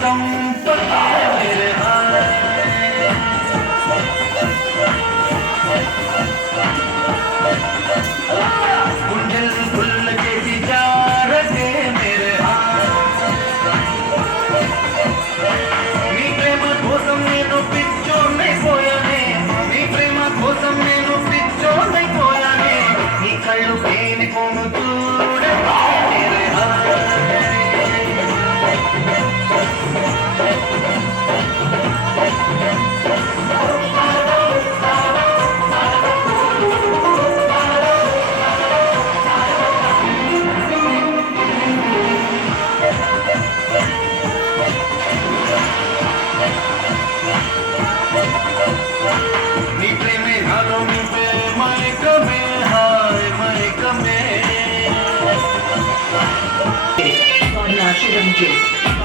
चंपका मेरे गुंडल फुल के जा रहे मेरे నీ ప్రేమ కోసం నేను పిచ్చోనైపోయానే నీ ప్రేమ కోసం నేను పిచ్చోనైపోయానే నీ కళ్ళు పేనుకోను చూడకే मेरे నీ ప్రేమే నాలో నింపే మైకమే హాయ్ మైకమే God, Nashi Ranjit.